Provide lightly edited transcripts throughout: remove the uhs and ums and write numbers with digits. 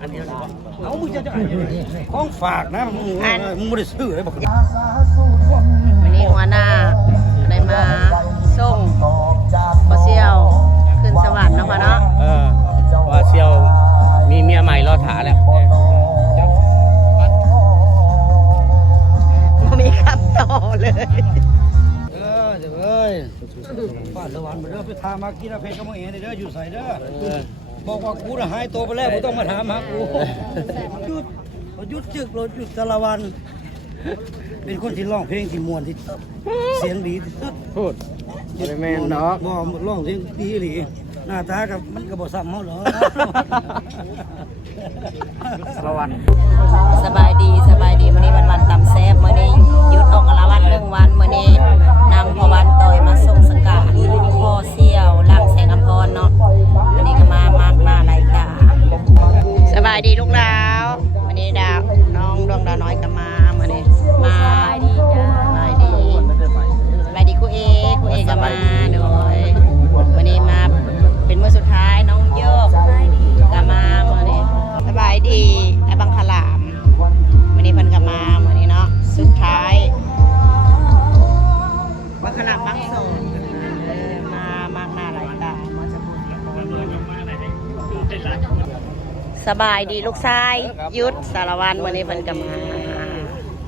อันเดียวเอามึงจะของฝากนะมึงไม่ได้ซื้อเลยบอกวันนี้หัวหน้าได้มาส่งบ่เซียวขึ้นสวรรค์เนาะพ่อเนาะว่าเซียวมีเมียใหม่รอถาแล้วบ่มีคำต่อเลยเดี๋ยวเอ้ยป้าสวรรค์มาเด้อไปทามากินเพชรก็มาเองเด้ออยู่ใส่เด้อบอกว่ากูน่ะหายตัวไปแล้วกูต้องมาถามหากูหยุดจึกรถหยุดตะละวันเป็นคนที่ร้องเพลงที่ม่วนที่เสียงดีที่สุดพูดแม่เนาะบ่ร้องเสียงดีหรือหน้าตากับมันก็บ่ซ้ำเฮาหรอกตะละวันสบายดีมื้อนี้วันตำแซ่บมื้อนี้หยุดออกกะละวัน1วันมื้อนี้นางพอวันต่อยมาส่งสกาพ่อเสี่ยวล่างแสงอำพรเนาะวันนี้ก็มามากหน้ารายการสบายดีลูกดาววันนี้ดาวน้องดวงดาวน้อยก็มามื้อนี้มาสบายดีจ้าสบายดีครูเอก็มาโดยวันนี้มาเป็นมื้อสุดท้ายน้องโยกก็มามื้อนี้สบายดีไอ้บังขลามวันนี้เพิ่นก็มามื้อนี้เนาะสุดท้ายบังขลามบังโซนมามากหน้าหลายตาสบายดีลูกชายยุทธสารวันวันนี้เพิ่นก็มา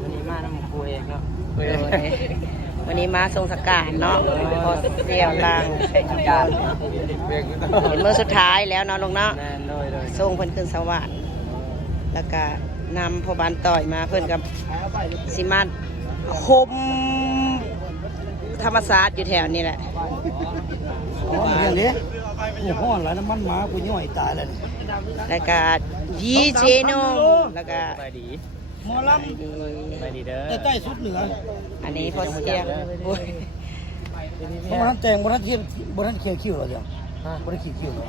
วันนี้มาน้ำครูเองเนาะวันนี้มาทรงสกัดเนาะพอเสี่ยวล่างเป็นมื้อสุดท้ายแล้วเนาะลงเนาะทรงเพิ่นขึ้นสวรรค์แล้วก็นำพ่อบานต่อยมาเพิ่นกับสิมาคมธรรมศาสตร์อยู่แถวนี้แหละอ๋ออย่างนี้กูฮ้อนหลายน้ำมันหมากูย่อยตายแล้วแล้วก็ยีเจนงแล้วก็หมอลำไปดีเด้อใต้สุดเหนืออันนี้พอเสียงบนนั้นแต่งบนนั้นเทียมบนนั้นเขียวคิ้วหรอจ๊ะบนนั้นขีดคิ้วหรอ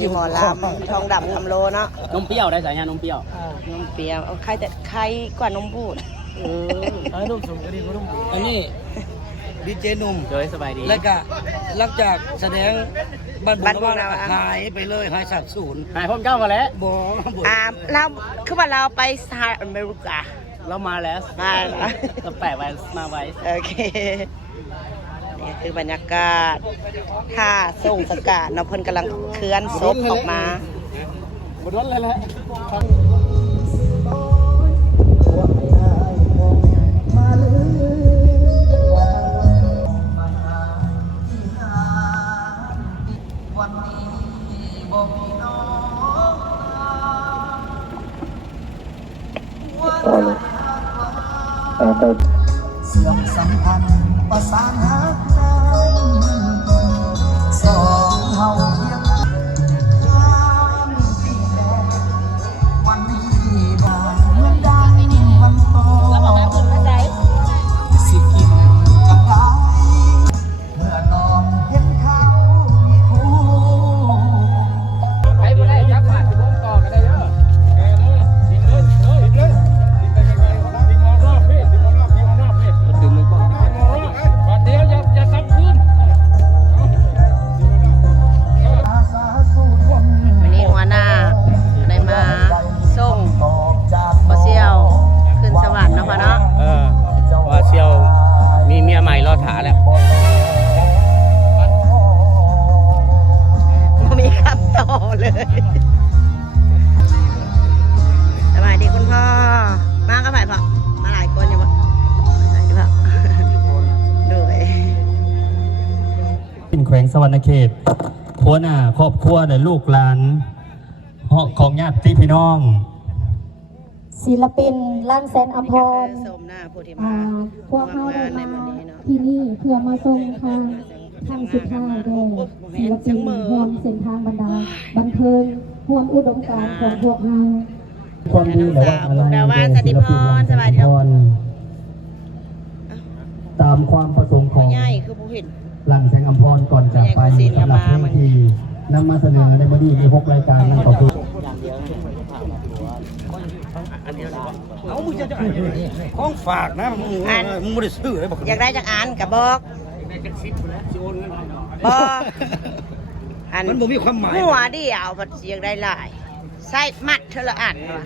มีหมอลำทองดำคำโลเนาะนมเปรี้ยวได้สายงานนมเปรี้ยวนมเปรี้ยวเอาใครแต่ใครกว่านมพูดนมสมก็ดีกว่านมอันนี้ดีเจนุ่มโดยสบายดีแล้วก็หลังจากแสดงบ้านเราหายไปเลยหายสับสูญหายพ้นเก้ามาแล้วบ่เราคือว่าเราไปสหรัฐอเมริกาเรามาแล้วเราแปะไว้มาไว้โอเคนี่คือบรรยากาศท่าส่งสกัดน้องเพิ่นกำลังเคลื่อนศพออกมาบนรถเลยแหละเสื่อมสัมพันธ์ประสานหาสองเฮาเพียงวันนี้ได้เหมือนดังวันก่อนสิกินกับไก่เมื่อนอนเห็นเขามีคู่ไปบ่ได้จับผ่านที่วงต่อกันได้เด้อว่าเซียวมีเมียใหม่รอถาแล้วไม่มีคำต่อเลยสบายดีคุณพ่อมาก็ไปพ่อมาหลายคนอยู่ปะใช่ดิพ่อด้วยเป็นแขวงสวรรณเขตหัวหน้าครอบครัวและลูกหลานของญาติพี่น้องศิลปินลั่นแสนอภรณ์พวกเขาได้มาที่นี่เพื่อมาส่งทางสุดท้ายเลยศิลปินห่วงเส้นทางบรรดาบันเทิงห่วงอุดมการณ์ของพวกเราความดีหรือว่าอะไรศิลปินลั่นแสนอภรณ์ตามความประสงค์ของลั่นแสนอภรณ์ก่อนจากไปสำหรับเพลงที่นำมาเสนอในวันนี้มี6 รายการนั่นก็คือเอามึงจะของฝากนะมึงไม่ได้ซื้อเลยบอกอยากได้จากอันกับบอกบอกอันมันบ่มีความหมายหัวเดียวผัดเสียงได้หลาย ใส่มัดเธอละอันวะ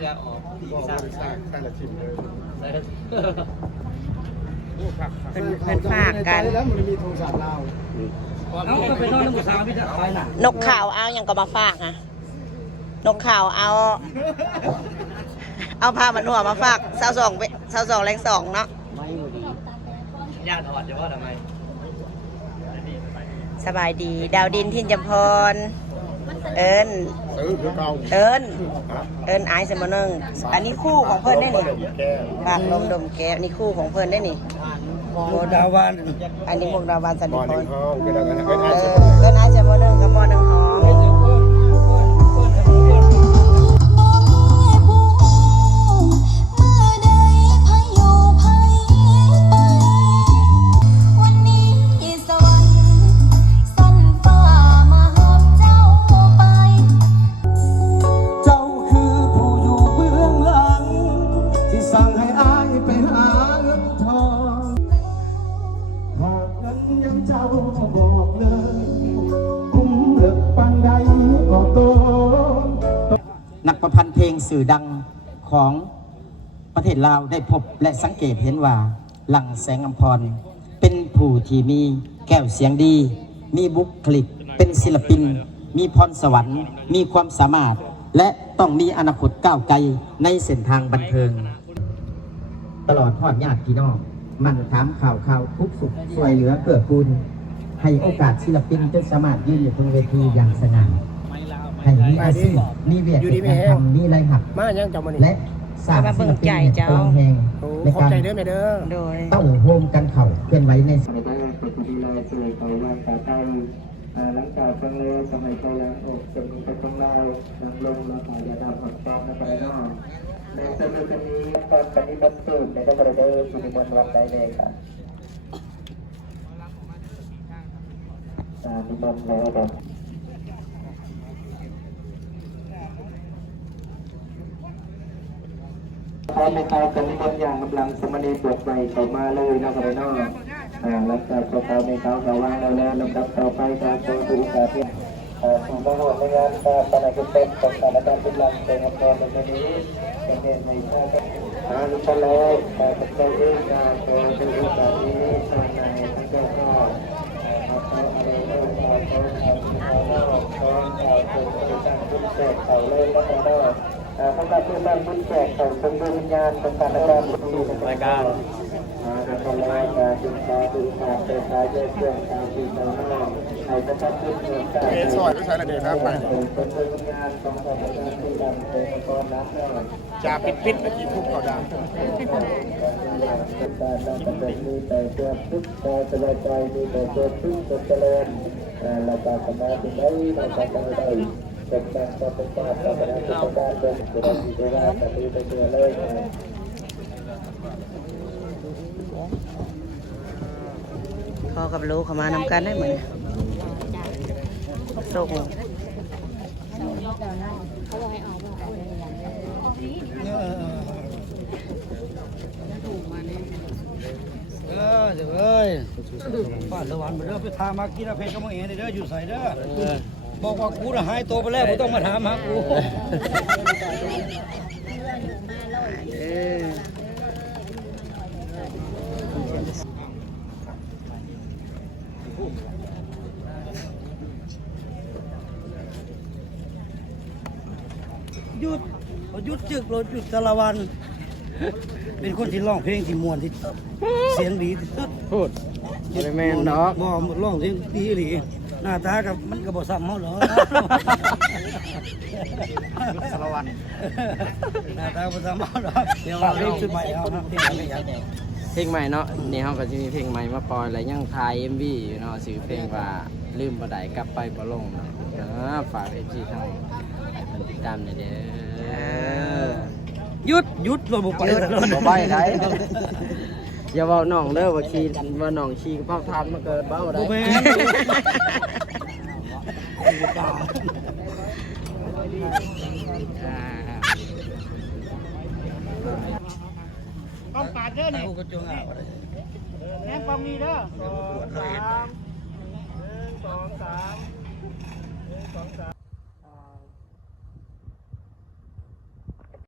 เป็นฝากกัน เอาก็ไปนอนในหมู่สาวพี่จะเอาไปน่ะ นกขาวเอาอย่างก็มาฝากอ่ะนกขาวเอาผ้ามันหัวมาฝาก22แรง2เนาะ ญาติอ่อนจะว่าทำไม สบายดี ดาวดินทินจำพร เอิญไอซ์เสมอนึงอันนี้คู่ของเพื่อนได้นี่ปากลมดมแก้วนี่คู่ของเพื่อนได้นี่ โมดาวัน อันนี้มุกดาวันสันติพร เกิดอะไรกัน เอิญไอซ์เสมอนึงกับมอนึงหอม เจ้าคือผู้อยู่เบื้องหลังที่สั่งให้อายไปหาเงินทองหากเงินยังเจ้าบอกเลยคุ้มเลิกปันใดก็โตนักประพันธ์เพลงสื่อดังของประเทศลาวได้พบและสังเกตเห็นว่าหลังแสงอำพรเป็นผู้ที่มีแก้วเสียงดี มีบุคลิกเป็นศิลปิน มีพรสวรรค์ มีความสามารถ และต้องมีอนาคตก้าวไกลในเส้นทางบันเทิง ตลอดทอดญาติพี่น้องมันถามข่าวทุกสุขช่วยเหลือเกื้อกูลให้โอกาสศิลปินจนสามารถยืนอยู่บนเวทีอย่างสง่าให้มีอาชีพมีเวียดการทำมีรายหักและสร้างศิลปินให้ตรงแหงในการ โดย เต้าโฮมกันเข่าเคลื่อนไหวใน หลังจากฟังเลยสมัยไปยังอกจะมีกระจงลายนำลงมาถ่ายยาดำหักฟองไปนอกในสมัยนี้ตอนปฏิบัติสูตรในกระเดย์สุนิมนต์วันใดเลยค่ะนิมนต์แล้วครับพร้อมในการปฏิบัติอย่างกำลังสมณีบวกใหม่เข้ามาเลยนะครับนอกหลังจากเขาในเขาเขาวางแล้วลำดับต่อไปการโชว์ดูการที่ผู้บริหารในงานการปฏิบัติเป็นของสถานการณ์กำลังเป็นอำนาจในนี้เป็นในชาติลุกไปเลยแต่เป็นเจ้าเองการโชว์ดูการนี้ทางในทั้งเจ้าก็เขาอะไรเรื่องการโชว์เขาเล่าเขาเป็นการบุญแจกเขาเลยแล้วก็ได้เขาการเพื่อสร้างบุญแจกเขาเป็นดวงวิญญาณของการการบุญรายการคนแรกการดึงตาดึงตาเป็นตาเยอะเรื่องตาดึงตาหน้าใครจะต้องดึงเงินตาเป็นสอยไม่ใช่ระเดียครับเป็นคนงานของคนงานที่ดำเป็นคนรักเนี่ยจะปิดเมื่อกี้ทุกเขาดังการนั่งกันแบบนี้แต่เพื่อทุกการสบายใจมีแต่เพื่อทุกคนเจริญเราจะสามารถได้เราจะทำได้เป็นการปฏิบัติการเป็นการเป็นสุดที่ได้แต่ที่เป็นเรื่องเลยพ่อกับลูกเขามานำกันได้เหมือนส่ง เดี๋ยวเอ้ยป้าตะวันมาเด้อไปทามากีฬาเพชรกำมะแหงเด้ออยู่ใส่เด้อบอกว่ากูน่ะหายตัวไปแล้วบ่ต้องมาถามหากู หยุดจึกรถหยุดสารวัน เป็นคนที่ร้องเพลงที่ม่วนที่เสียงดีที่สุด พูดไม่แม่นดอก บ่ร้องเสียงดีหลีหน้าตากับมันก็บ่ซ้ำเฮาหรอกสารวันหน้าตาบ่ซ้ำเฮาหรอกเดี๋ยวเราเล่นชุดใหม่เอานะเพลงอะไรอย่างเงี้ย เพลงใหม่เนาะนี่เขาก็จะมีเพลงใหม่มาปล่อยแล้วยังถ่าย MV อยู่เนาะชื่อเพลงว่าลืมบ่ได้กลับไปบ่ลงฝาก FG ทั้งคนติดตามหน่อยเด้อ หยุดเราบ่ไปแล้ว บ่ไปได้อย่าเว้าน้องเด้อว่าขี้ว่าน้องขี้กระเพาะทานมาเกิดเบ้าได้ บ่แม่นต้องปาดเด้อนี่ก็จงเอาแม่ปองนี้เด้อ2 3 1 2 3 1 2 3